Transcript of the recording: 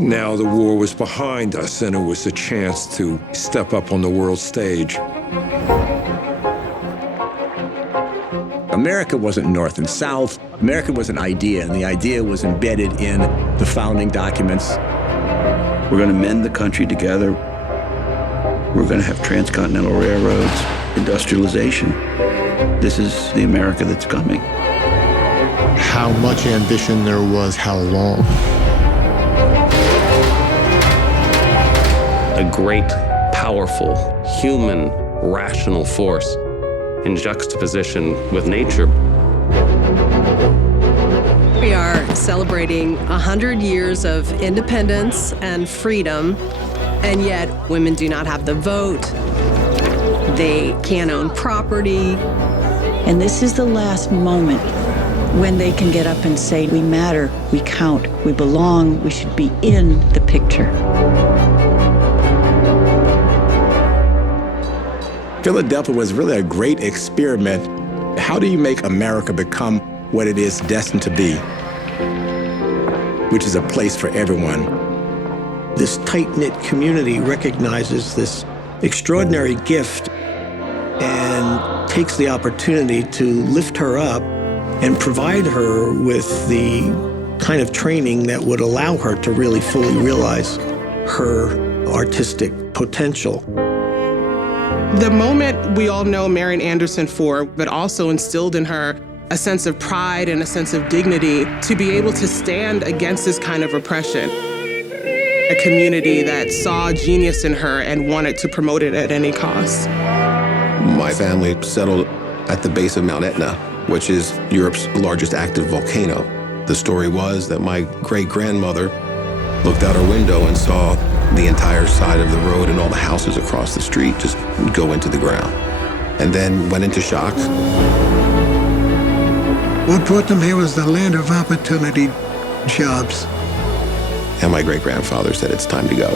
Now the war was behind us, and it was a chance to step up on the world stage. America wasn't North and South. America was an idea, and the idea was embedded in the founding documents. We're going to mend the country together. We're going to have transcontinental railroads, industrialization. This is the America that's coming. How much ambition there was, how long. A great, powerful, human, rational force in juxtaposition with nature. We are celebrating 100 years of independence and freedom, and yet women do not have the vote. They can't own property. And this is the last moment when they can get up and say, we matter, we count, we belong, we should be in the picture. Philadelphia was really a great experiment. How do you make America become what it is destined to be, which is a place for everyone? This tight-knit community recognizes this extraordinary gift and takes the opportunity to lift her up and provide her with the kind of training that would allow her to really fully realize her artistic potential. The moment we all know Marian Anderson for, but also instilled in her a sense of pride and a sense of dignity to be able to stand against this kind of oppression. A community that saw genius in her and wanted to promote it at any cost. My family settled at the base of Mount Etna, which is Europe's largest active volcano. The story was that my great-grandmother looked out her window and saw the entire side of the road and all the houses across the street just go into the ground, and then went into shock. What brought them here was the land of opportunity, jobs. And my great-grandfather said, it's time to go.